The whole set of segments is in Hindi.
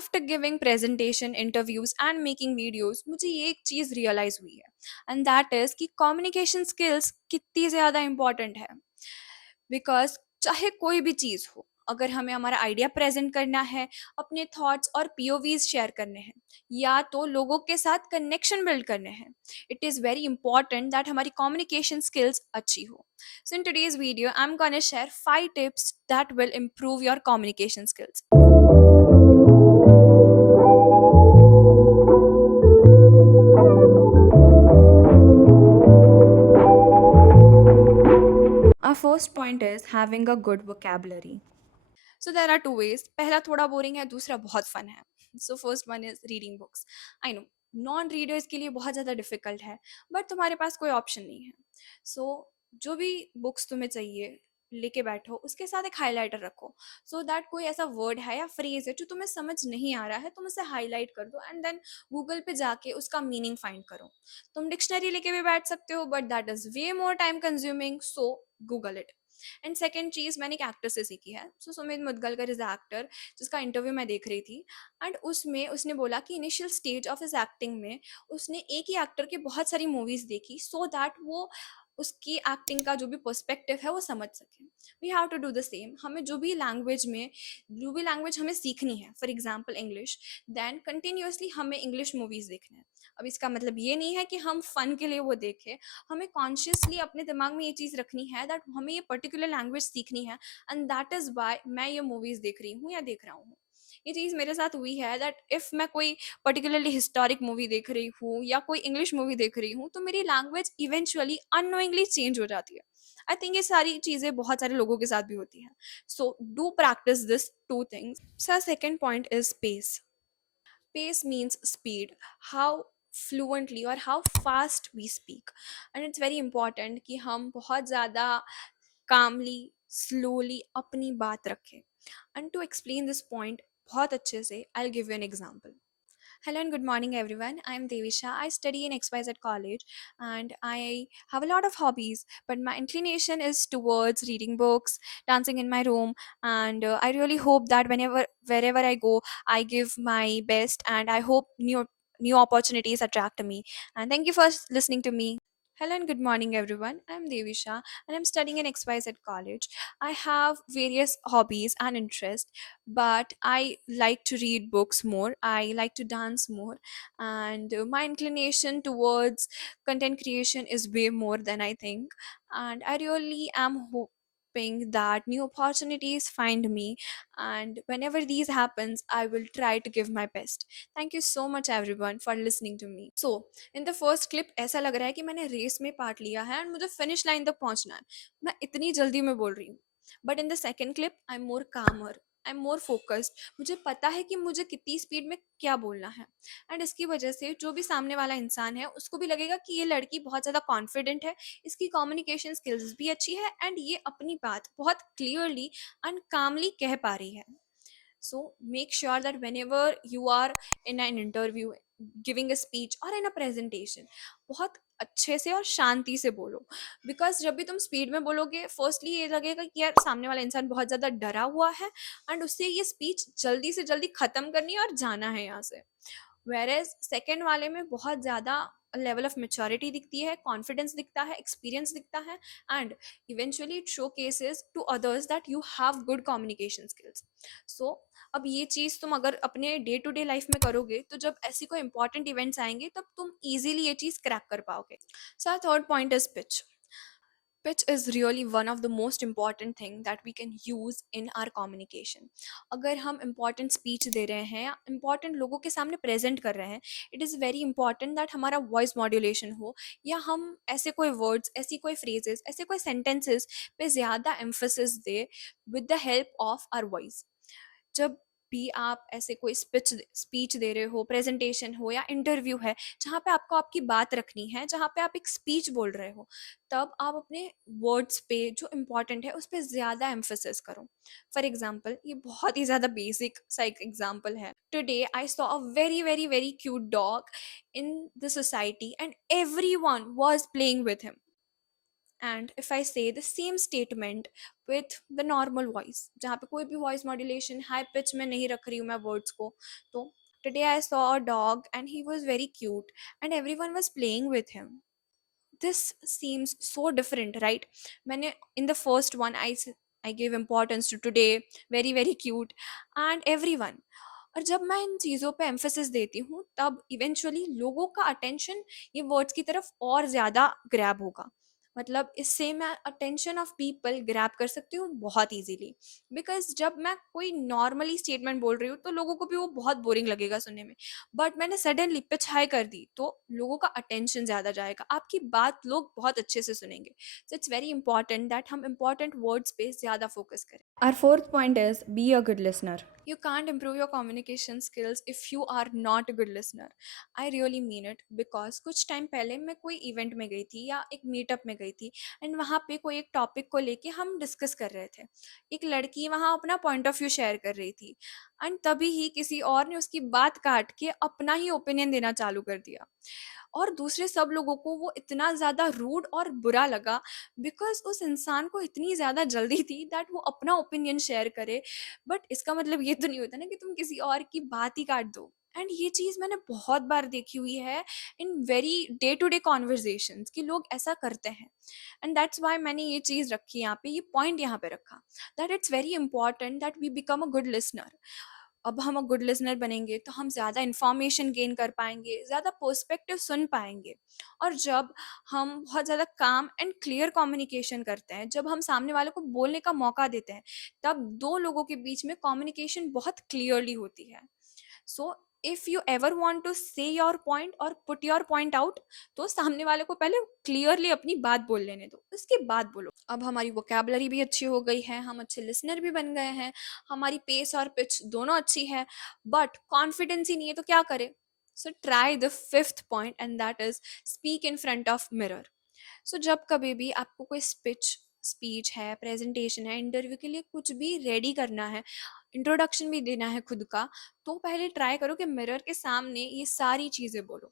After giving presentation interviews and making videos मुझे ये एक चीज़ रियलाइज हुई है, एंड दैट इज़ कि कम्युनिकेशन स्किल्स कितनी ज़्यादा इम्पॉर्टेंट है। बिकॉज चाहे कोई भी चीज़ हो, अगर हमें हमारा आइडिया प्रेजेंट करना है, अपने थॉट्स और पीओवीज शेयर करने हैं, या तो लोगों के साथ कनेक्शन बिल्ड करने हैं, it is very important that हमारी कम्युनिकेशन स्किल्स अच्छी हो। So in today's video I am gonna share 5 tips that will improve your communication skills. Our first point is having a good vocabulary. So there are two ways. पहला थोड़ा बोरिंग है, दूसरा बहुत फन है. So first one is reading books. I know non readers के लिए बहुत ज़्यादा डिफिकल्ट है, बट तुम्हारे पास कोई ऑप्शन नहीं है. सो जो भी बुक्स तुम्हें चाहिए लेके बैठो, उसके साथ एक हाईलाइटर रखो, सो दैट कोई ऐसा वर्ड है या फ्रेज है जो तुम्हें समझ नहीं आ रहा है, तुम उसे हाईलाइट कर दो एंड देन गूगल पे जाके उसका मीनिंग फाइंड करो. तुम डिक्शनरी लेके भी बैठ सकते हो, but that is way more time consuming, so Google it. And second चीज़ मैंने एक एक्टर से सीखी है. So Sumit Mudgalkar is actor, जिसका इंटरव्यू मैं देख रही थी. एंड उसमें उसने बोला कि इनिशियल स्टेज ऑफ इस एक्टिंग में उसने एक ही एक्टर की बहुत सारी मूवीज़ देखी, सो दैट वो उसकी एक्टिंग का जो भी पर्सपेक्टिव है वो समझ सके. We have to do the same. हमें जो भी लैंग्वेज हमें सीखनी है, for example English, then continuously हमें इंग्लिश मूवीज़ देखना है. अब इसका मतलब ये नहीं है कि हम फ़न के लिए वो देखें. हमें कॉन्शियसली अपने दिमाग में ये चीज़ रखनी है दैट हमें ये पर्टिकुलर लैंग्वेज सीखनी है, एंड दैट इज़ वाई मैं ये मूवीज़ देख रही हूँ या देख रहा हूँ. ये चीज़ मेरे साथ हुई है दैट इफ़ मैं कोई पर्टिकुलरली हिस्टोरिक मूवी देख रही हूँ या कोई इंग्लिश मूवी देख रही हूँ, तो मेरी लैंग्वेज इवेंचुअली अननोइंगली चेंज हो जाती है. आई थिंक ये सारी चीज़ें बहुत सारे लोगों के साथ भी होती हैं. So do practice this two things. Sir second point is space. Pace means speed, how fluently or how fast we speak. And it's very important कि हम बहुत ज़्यादा calmly, slowly अपनी बात रखें. And to explain this point बहुत अच्छे से, I'll give you an example. Hello and good morning, everyone. I'm Devisha. I study in XYZ College and I have a lot of hobbies, but my inclination is towards reading books, dancing in my room, and I really hope that wherever I go, I give my best, and I hope new opportunities attract me. And thank you for listening to me. Hello and good morning, everyone. I'm Devisha and I'm studying in XYZ College. I have various hobbies and interests, but I like to read books more. I like to dance more, and my inclination towards content creation is way more than I think. And I really am hoping that new opportunities find me, and whenever these happens, I will try to give my best. Thank you so much, everyone, for listening to me. So, in the first clip ऐसा लग रहा है कि मैंने रेस में पार्ट लिया है एंड मुझे फिनिश लाइन तक पहुंचना है. मैं इतनी जल्दी में बोल रही हूँ. But in the second clip I am more कामर, आई एम मोर फोकस्ड. मुझे पता है कि मुझे कितनी स्पीड में क्या बोलना है, एंड इसकी वजह से जो भी सामने वाला इंसान है उसको भी लगेगा कि ये लड़की बहुत ज़्यादा कॉन्फिडेंट है, इसकी कम्युनिकेशन स्किल्स भी अच्छी है, एंड ये अपनी बात बहुत क्लियरली एंड कामली कह पा रही है. So make sure that whenever you are in an interview, giving a speech or in a presentation, बहुत अच्छे से और शांति से बोलो. बिकॉज जब भी तुम स्पीड में बोलोगे, फर्स्टली ये लगेगा कि यार सामने वाला इंसान बहुत ज़्यादा डरा हुआ है एंड उससे ये स्पीच जल्दी से जल्दी ख़त्म करनी है और जाना है यहाँ से. वेरेज सेकेंड वाले में बहुत ज़्यादा लेवल ऑफ मेच्योरिटी दिखती है, कॉन्फिडेंस दिखता है, एक्सपीरियंस दिखता है, and eventually it showcases to others that you have good communication skills. So अब ये चीज़ तुम अगर अपने डे टू डे लाइफ में करोगे, तो जब ऐसी कोई इंपॉर्टेंट इवेंट्स आएंगे तब तुम इजीली ये चीज़ क्रैक कर पाओगे. So third point is pitch. Pitch is really one of the most important thing that we can use in our communication. अगर हम important speech दे रहे हैं या important लोगों के सामने present कर रहे हैं, it is very important that हमारा voice modulation हो, या हम ऐसे कोई words, ऐसी कोई phrases, ऐसे कोई sentences पे ज़्यादा emphasis they with the help of our voice. जब भी आप ऐसे कोई स्पीच दे रहे हो, प्रेजेंटेशन हो या इंटरव्यू है, जहाँ पे आपको आपकी बात रखनी है, जहाँ पे आप एक स्पीच बोल रहे हो, तब आप अपने वर्ड्स पे जो इम्पोर्टेंट है उस पर ज़्यादा एम्फोसिस करो. फॉर एग्जाम्पल, ये बहुत ही ज़्यादा बेसिक सा एक एग्जाम्पल है. Today I saw a very very very cute dog in the society and everyone was playing with him. And if I say the same statement with the normal voice, जहाँ पे कोई भी वॉइस मॉड्यूलेशन हाई पिच में नहीं रख रही हूँ मैं वर्ड्स को, तो today I saw a dog and he was very cute and everyone was playing with him. This seems so different, right? मैंने in the first one I gave importance to today, very very cute and everyone. और जब मैं इन चीज़ों पे एम्फोसिस देती हूँ तब इवेंचुअली लोगों का अटेंशन ये वर्ड्स की तरफ और ज़्यादा ग्रैब होगा. मतलब इससे मैं अटेंशन ऑफ पीपल ग्रैब कर सकती हूँ बहुत इजीली. बिकॉज जब मैं कोई नॉर्मली स्टेटमेंट बोल रही हूँ तो लोगों को भी वो बहुत बोरिंग लगेगा सुनने में. बट मैंने सडनली पिच हाई कर दी तो लोगों का अटेंशन ज़्यादा जाएगा, आपकी बात लोग बहुत अच्छे से सुनेंगे. So it's very important that हम इंपॉर्टेंट वर्ड्स पे ज़्यादा फोकस करें. Our fourth point is be a good listener. You can't improve your communication skills if you are not a good listener. I really mean it because कुछ टाइम पहले मैं कोई इवेंट में गई थी या एक मीटअप में गई थी एंड वहाँ पे कोई एक टॉपिक को लेके हम डिस्कस कर रहे थे. एक लड़की वहाँ अपना पॉइंट ऑफ व्यू शेयर कर रही थी एंड तभी ही किसी और ने उसकी बात काट के अपना ही ओपिनियन देना चालू कर दिया. और दूसरे सब लोगों को वो इतना ज़्यादा रूड और बुरा लगा बिकॉज उस इंसान को इतनी ज़्यादा जल्दी थी दैट वो अपना ओपिनियन शेयर करे. बट इसका मतलब ये तो नहीं होता ना कि तुम किसी और की बात ही काट दो. एंड ये चीज़ मैंने बहुत बार देखी हुई है in very day to day conversations कि लोग ऐसा करते हैं. एंड दैट्स वाई मैंने ये चीज़ रखी यहाँ पे, ये पॉइंट यहाँ पे रखा that it's very important that we become a good listener. अब हम गुड लिसनर बनेंगे तो हम ज़्यादा इन्फॉर्मेशन गेन कर पाएंगे, ज़्यादा पर्सपेक्टिव सुन पाएंगे. और जब हम बहुत ज़्यादा काम एंड क्लियर कम्युनिकेशन करते हैं, जब हम सामने वाले को बोलने का मौका देते हैं, तब दो लोगों के बीच में कम्युनिकेशन बहुत क्लियरली होती है. So if you ever want to say your point और पुट योर पॉइंट आउट, तो सामने वाले को पहले क्लियरली अपनी बात बोल लेने दो, उसके बाद बोलो. अब हमारी वोकेबलरी भी अच्छी हो गई है, हम अच्छे लिसनर भी बन गए हैं, हमारी पेस और पिच दोनों अच्छी है, बट कॉन्फिडेंस ही नहीं है तो क्या करें? So try the fifth point and that is speak in front of mirror. So जब कभी भी आपको कोई स्पीच है, प्रेजेंटेशन है, इंटरव्यू के लिए कुछ भी रेडी करना है, इंट्रोडक्शन भी देना है खुद का, तो पहले ट्राई करो कि मिरर के सामने ये सारी चीज़ें बोलो.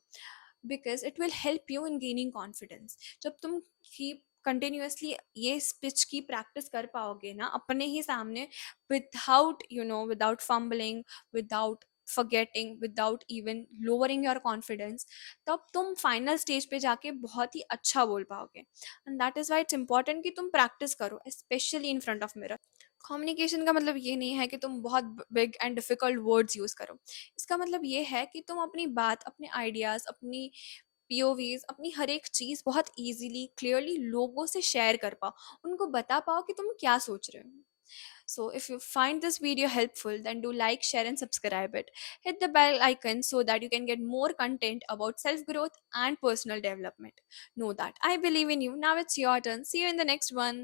Because it will help you in gaining confidence. जब तुम कीप कंटिन्यूसली ये स्पीच की प्रैक्टिस कर पाओगे ना अपने ही सामने, without without fumbling, without forgetting, without even lowering your confidence, तब तुम फाइनल स्टेज पे जाके बहुत ही अच्छा बोल पाओगे. And that is why it's important कि तुम प्रैक्टिस करो specially in front of mirror. Communication का मतलब ये नहीं है कि तुम बहुत big and difficult words use करो. इसका मतलब ये है कि तुम अपनी बात, अपने आइडियाज़, अपनी पीओवीज, अपनी हर एक चीज़ बहुत इजीली क्लियरली लोगों से शेयर कर पाओ, उनको बता पाओ कि तुम क्या सोच रहे हो. So if you find this video helpful, then do like, share and subscribe it. Hit the bell icon so that you can get more content about self growth and personal development. Know that I believe in you. Now it's your turn. See you in the next one.